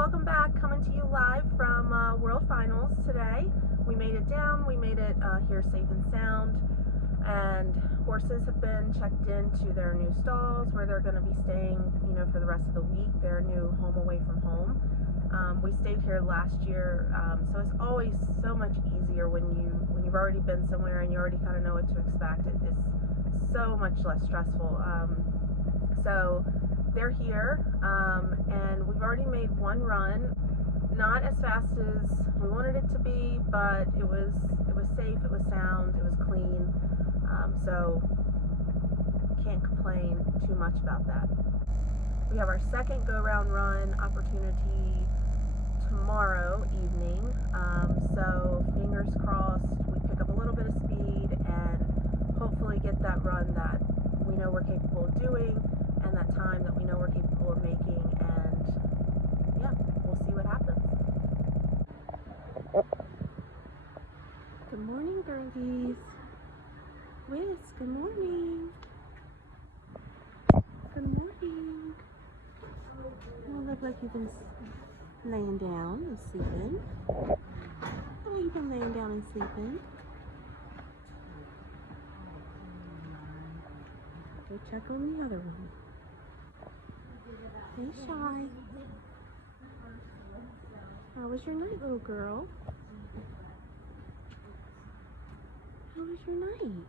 welcome back. Coming to you live from World Finals today. We made it down. We made it here safe and sound. And horses have been checked into their new stalls where they're going to be staying, for the rest of the week. Their new home away from home. We stayed here last year, so it's always so much easier when you've already been somewhere and you already kind of know what to expect. It's so much less stressful. So they're here, and we've already made one run. Not as fast as we wanted it to be, but it was safe, it was sound, it was clean. So can't complain too much about that. We have our second go-round run opportunity tomorrow evening. So fingers crossed we pick up a little bit of speed and hopefully get that run that we know we're capable of doing and that time that we know we're capable of making, and yeah, we'll see what happens. Good morning, girlies. Wiz, good morning. Good morning. You look like you've been laying down and sleeping. Oh, you've been laying down and sleeping. Go check on the other one. Hey, Shy. How was your night, little girl? How was your night?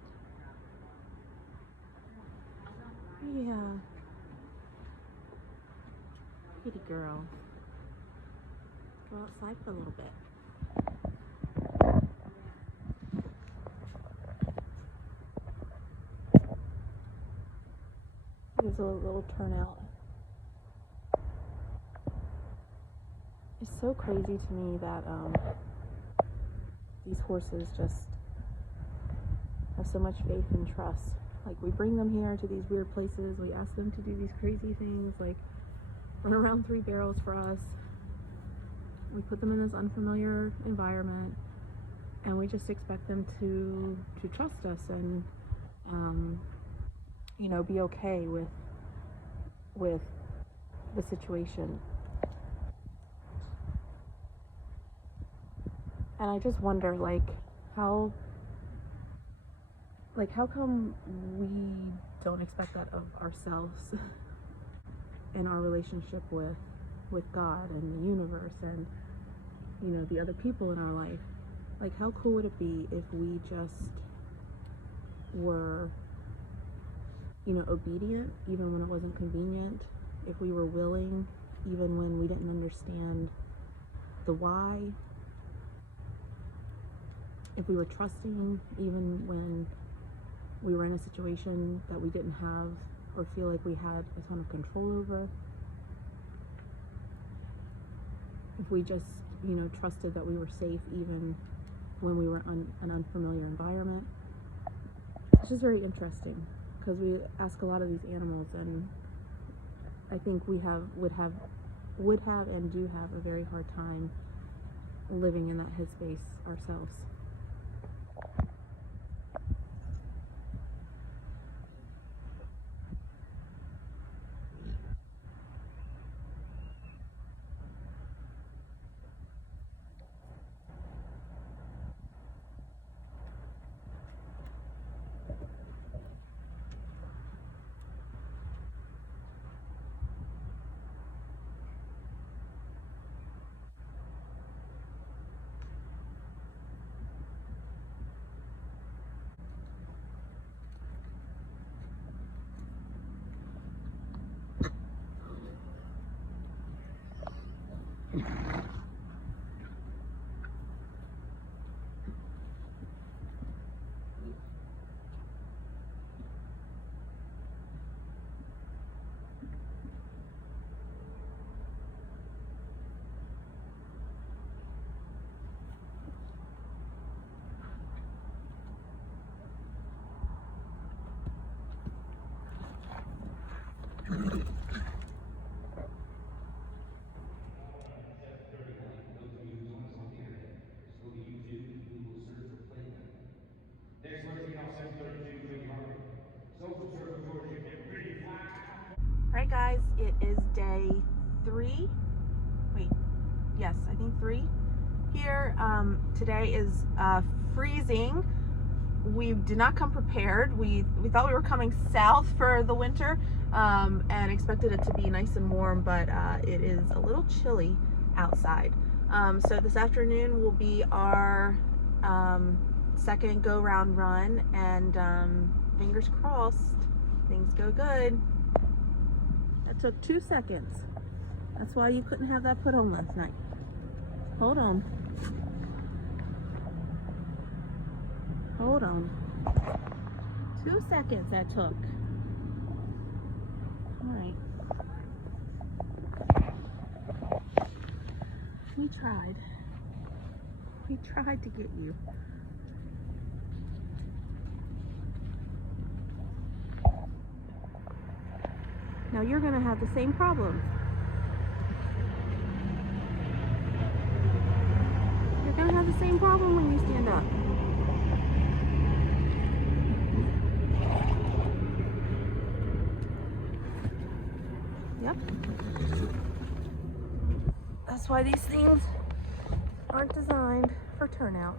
Yeah. Kitty girl. Go outside for a little bit. Here's a little turnout. It's so crazy to me that these horses just have so much faith and trust. Like, we bring them here to these weird places. We ask them to do these crazy things, like run around 3 barrels for us. We put them in this unfamiliar environment, and we just expect them to trust us and be okay with the situation. And I just wonder, how come we don't expect that of ourselves in our relationship with God and the universe and the other people in our life? Like, how cool would it be if we just were obedient even when it wasn't convenient, if we were willing even when we didn't understand the why, if we were trusting even when we were in a situation that we didn't have or feel like we had a ton of control over, if we just trusted that we were safe even when we were in an unfamiliar environment. It's just very interesting because we ask a lot of these animals, and I think we would have and do have a very hard time living in that headspace ourselves. Next Wednesday night, 7:32, Joey Harvey. Social Circle Georgia, get ready, fly. All right, guys, it is day 3. Wait, 3 here. Today is freezing. We did not come prepared. We thought we were coming south for the winter and expected it to be nice and warm, but it is a little chilly outside. So this afternoon will be our second go-round run, and fingers crossed things go good. That took 2 seconds. That's why you couldn't have that put on last night. Hold on. Hold on. 2 seconds that took. Alright. We tried. We tried to get you. Now you're gonna have the same problem. You're gonna have the same problem when you stand up. Yep. That's why these things aren't designed for turnout.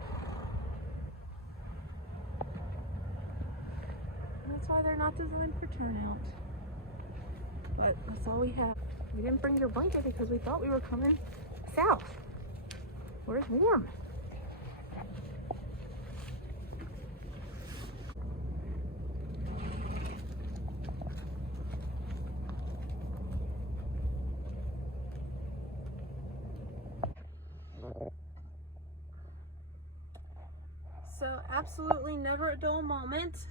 That's why they're not designed for turnout. But that's all we have. We didn't bring your blanket because we thought we were coming south, where it's warm. So absolutely never a dull moment.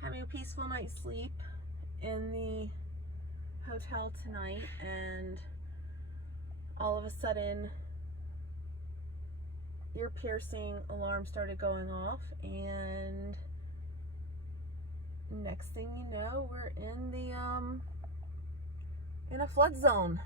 Having a peaceful night's sleep in the hotel tonight, and all of a sudden ear piercing alarm started going off, and next thing you know, we're in the in a flood zone.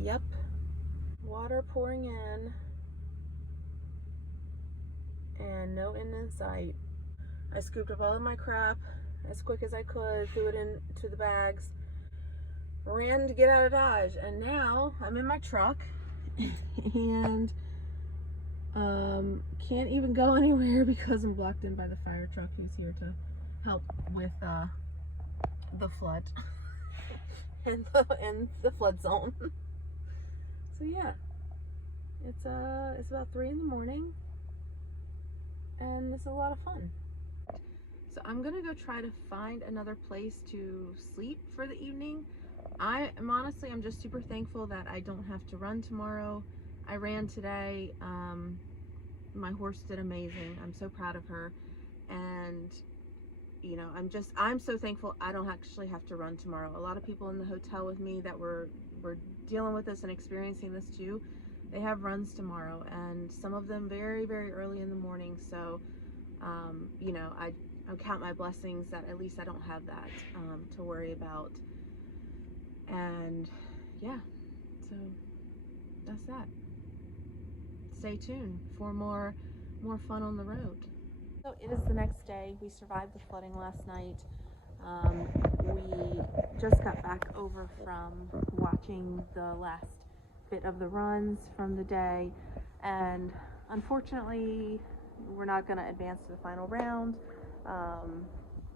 Yep, water pouring in and no end in sight. I scooped up all of my crap as quick as I could, threw it into the bags, ran to get out of Dodge, and now I'm in my truck and can't even go anywhere because I'm blocked in by the fire truck who's here to help with the flood and the flood zone. So yeah, it's about 3 in the morning, and this is a lot of fun. So I'm gonna go try to find another place to sleep for the evening. I'm just super thankful that I don't have to run tomorrow. I ran today. My horse did amazing. I'm so proud of her, and you know, I'm so thankful I don't actually have to run tomorrow. A lot of people in the hotel with me that were dealing with this and experiencing this too, they have runs tomorrow, and some of them very, very early in the morning. So you know, I count my blessings that at least I don't have that to worry about. And yeah, so that's that. Stay tuned for more fun on the road. So it is the next day. We survived the flooding last night. We just got back over from watching the last bit of the runs from the day, and unfortunately we're not going to advance to the final round.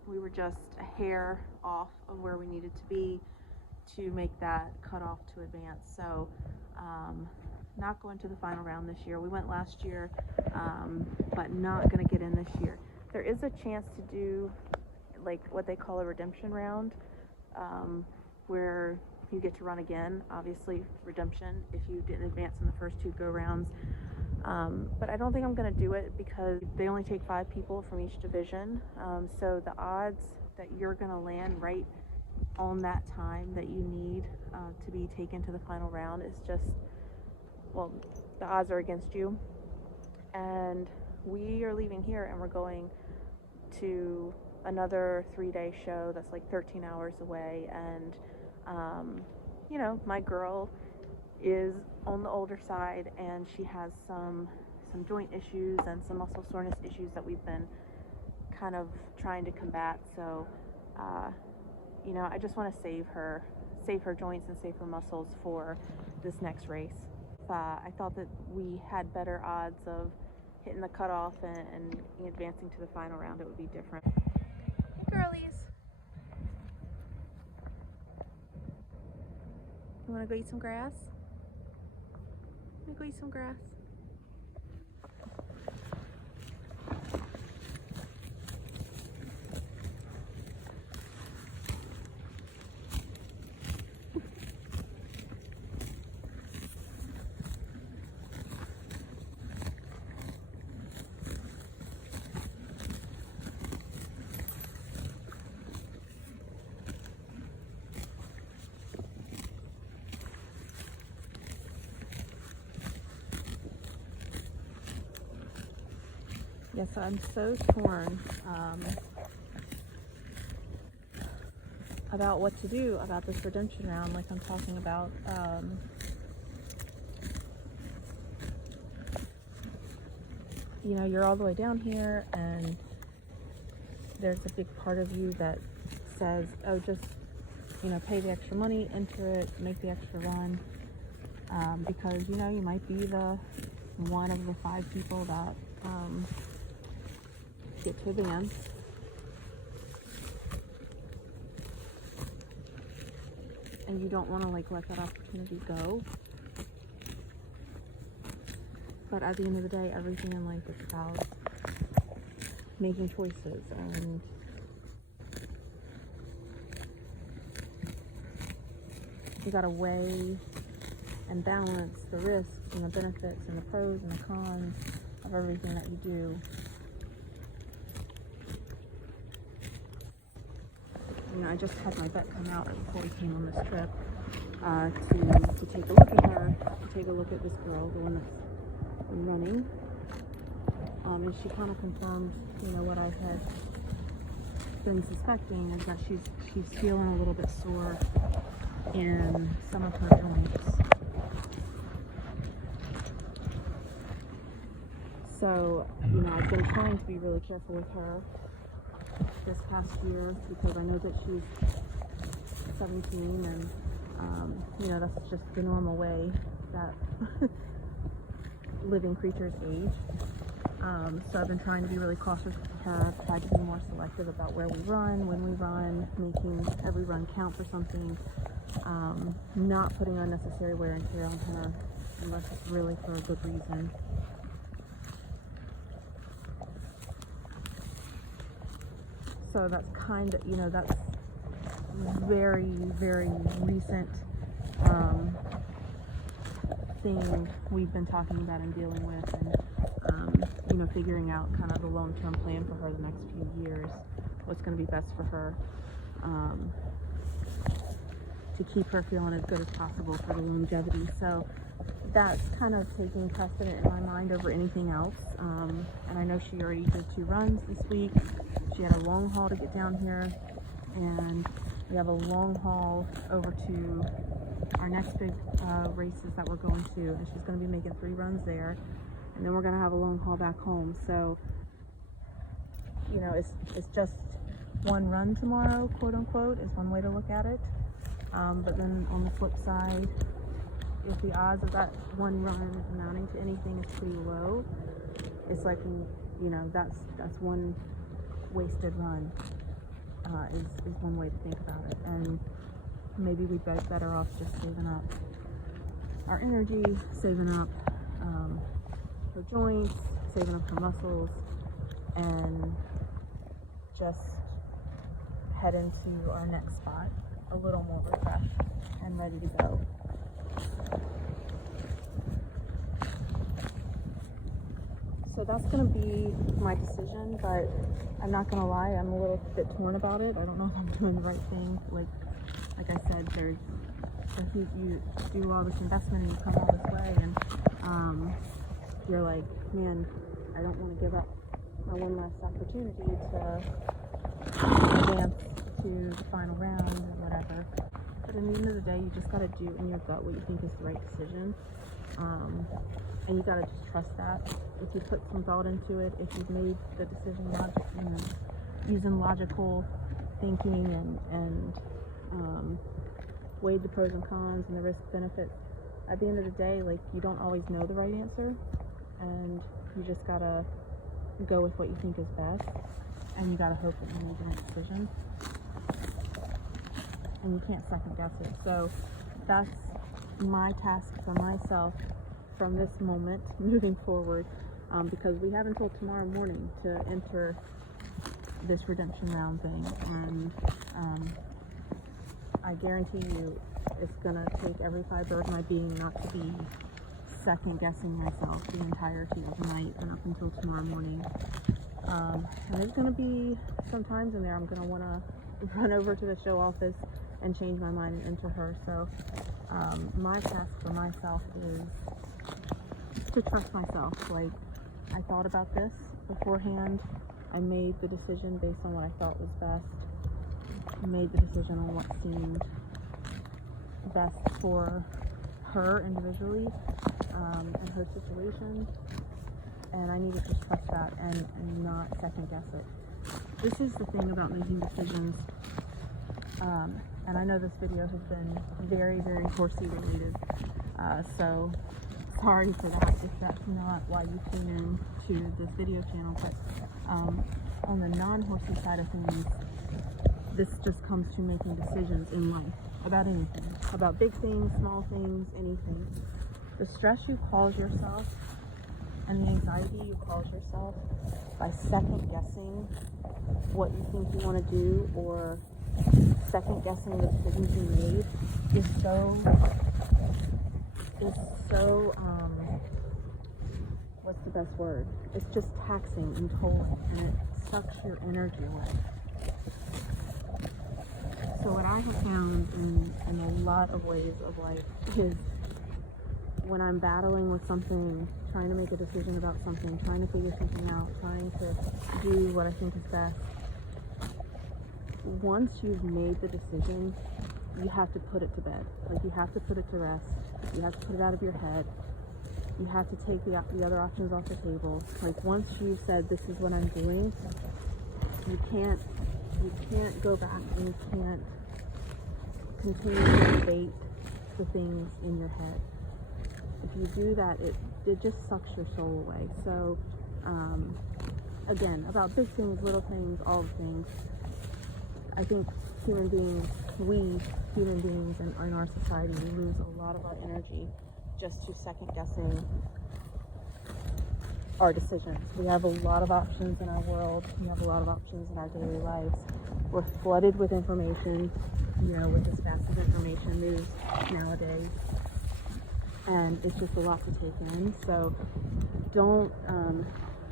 We were just a hair off of where we needed to be to make that cutoff to advance. So not going to the final round this year. We went last year, but not going to get in this year. There is a chance to do like what they call a redemption round, where you get to run again. Obviously redemption if you didn't advance in the first 2 go rounds. But I don't think I'm going to do it because they only take 5 people from each division. So the odds that you're going to land right on that time that you need to be taken to the final round is just, well, the odds are against you. And we are leaving here and we're going to another 3-day show that's like 13 hours away. And, you know, my girl is on the older side and she has some joint issues and some muscle soreness issues that we've been kind of trying to combat. So, you know, I just want to save her joints and save her muscles for this next race. I thought that we had better odds of hitting the cutoff and advancing to the final round, it would be different. Hey girlies. You want to go eat some grass? Go eat some grass. Yes, I'm so torn about what to do about this redemption round, like I'm talking about. You know, you're all the way down here, and there's a big part of you that says, oh, just, you know, pay the extra money, enter it, make the extra run, because, you know, you might be the one of the 5 people that get to advance. And you don't want to like let that opportunity go. But at the end of the day, everything in life is about making choices, and you gotta weigh and balance the risks and the benefits and the pros and the cons of everything that you do. You know, I just had my vet come out before we came on this trip to take a look at her, to take a look at this girl, the one that's been running. And she kind of confirmed, you know, what I had been suspecting, is that she's feeling a little bit sore in some of her joints. So, you know, I've been trying to be really careful with her this past year because I know that she's 17 and, you know, that's just the normal way that living creatures age. So I've been trying to be really cautious with her, tried to be more selective about where we run, when we run, making every run count for something, not putting unnecessary wear and tear on her unless it's really for a good reason. So that's kind of, you know, that's very, very recent thing we've been talking about and dealing with, and you know, figuring out kind of the long-term plan for her the next few years, what's going to be best for her, to keep her feeling as good as possible for the longevity. So that's kind of taking precedent in my mind over anything else. And I know she already did 2 runs this week. She had a long haul to get down here, and we have a long haul over to our next big races that we're going to, and she's going to be making 3 runs there, and then we're going to have a long haul back home. So, you know, it's just one run tomorrow, quote unquote, is one way to look at it. But then on the flip side, if the odds of that one run amounting to anything is pretty low, it's like, you know, that's one wasted run, is one way to think about it. And maybe we'd be better off just saving up our energy, saving up her joints, saving up her muscles, and just head into our next spot a little more refreshed and ready to go. So that's gonna be my decision, but I'm not gonna lie, I'm a little bit torn about it. I don't know if I'm doing the right thing. Like I said, if you do all this investment and you come all this way, and you're like, man, I don't want to give up my one last opportunity to advance to the final round or whatever. But at the end of the day, you just gotta do in your gut what you think is the right decision. And you gotta just trust that. If you put some thought into it, if you've made the decision using logical thinking and weighed the pros and cons and the risk benefits, at the end of the day, like, you don't always know the right answer, and you just gotta go with what you think is best, and you gotta hope that you make the right decision, and you can't second guess it. So that's my task for myself from this moment moving forward, because we have until tomorrow morning to enter this redemption round thing, and I guarantee you it's gonna take every fiber of my being not to be second guessing myself the entirety of the night and up until tomorrow morning. And there's gonna be some times in there I'm gonna wanna run over to the show office and change my mind and enter her. So my task for myself is to trust myself. Like, I thought about this beforehand. I made the decision based on what I thought was best. I made the decision on what seemed best for her individually, and her situation. And I need to just trust that and not second guess it. This is the thing about making decisions. And I know this video has been very, very horsey related. So sorry for that if that's not why you tune in to this video channel. But on the non-horsey side of things, this just comes to making decisions in life about anything, about big things, small things, anything. The stress you cause yourself and the anxiety you cause yourself by second guessing what you think you want to do, or second guessing the decisions you made, is so what's the best word? It's just taxing and tolling, and it sucks your energy away. So what I have found in a lot of ways of life is, when I'm battling with something, trying to make a decision about something, trying to figure something out, trying to do what I think is best, once you've made the decision, you have to put it to bed. Like, you have to put it to rest. You have to put it out of your head. You have to take the other options off the table. Like, once you've said, this is what I'm doing, you can't go back, and you can't continue to debate the things in your head. If you do that, it just sucks your soul away. So again, about big things, little things, all the things, I think human beings in our society, we lose a lot of our energy just to second guessing our decisions. We have a lot of options in our world. We have a lot of options in our daily lives. We're flooded with information, with this massive information news nowadays. And it's just a lot to take in. So don't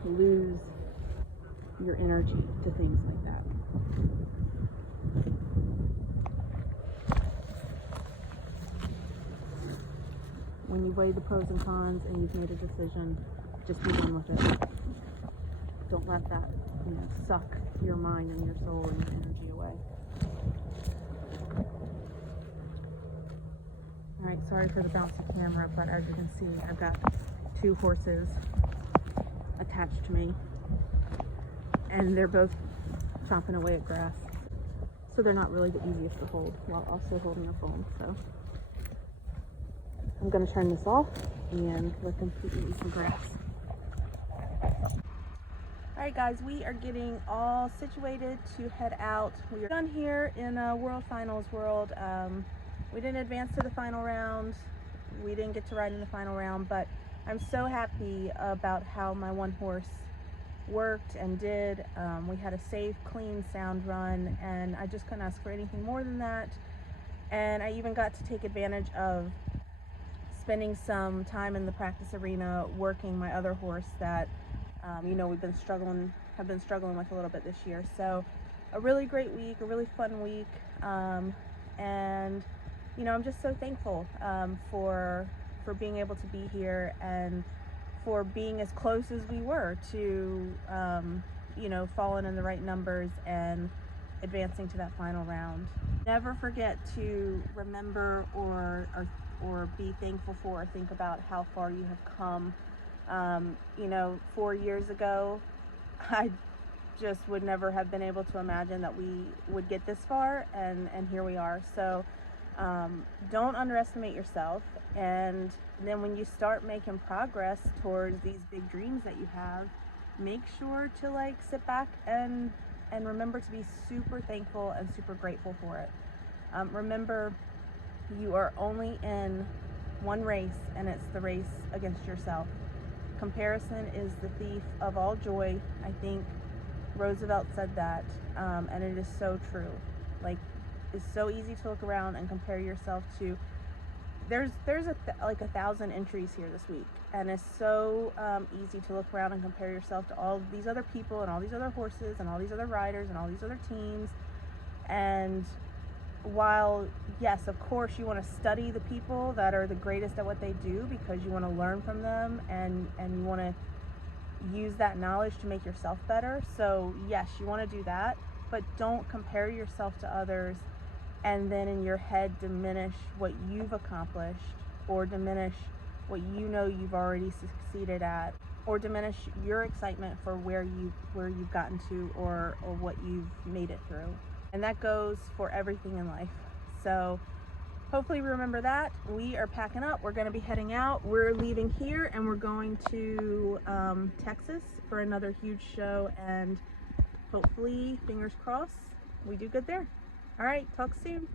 lose your energy to things like that. When you weigh the pros and cons and you've made a decision, just be done with it. Don't let that, suck your mind and your soul and your energy away. Alright, sorry for the bouncy camera, but as you can see, I've got 2 horses attached to me, and they're both chomping away at grass. So they're not really the easiest to hold while also holding a phone. So I'm going to turn this off and let them keep eating some grass. Alright guys, we are getting all situated to head out. We are done here in World Finals World. We didn't advance to the final round. We didn't get to ride in the final round, but I'm so happy about how my one horse worked and did. We had a safe, clean, sound run, and I just couldn't ask for anything more than that. And I even got to take advantage of spending some time in the practice arena working my other horse that we've been have been struggling with a little bit this year. So a really great week, a really fun week. And I'm just so thankful for being able to be here and for being as close as we were to falling in the right numbers and advancing to that final round. Never forget to remember or be thankful for or think about how far you have come. 4 years ago, I just would never have been able to imagine that we would get this far, and here we are. So don't underestimate yourself, and then when you start making progress towards these big dreams that you have, make sure to sit back and remember to be super thankful and super grateful for it. Remember, you are only in one race, and it's the race against yourself. Comparison is the thief of all joy. I think Roosevelt said that, and it is so true. It's so easy to look around and compare yourself to. There's 1,000 entries here this week, and it's so easy to look around and compare yourself to all these other people and all these other horses and all these other riders and all these other teams. And while yes, of course, you want to study the people that are the greatest at what they do because you want to learn from them and you want to use that knowledge to make yourself better. So yes, you want to do that, but don't compare yourself to others and then in your head diminish what you've accomplished, or diminish what you've already succeeded at, or diminish your excitement for where you've gotten to, or what you've made it through. And that goes for everything in life. So hopefully remember that. We are packing up. We're going to be heading out. We're leaving here and we're going to Texas for another huge show, and hopefully, fingers crossed, we do good there. All right, talk soon.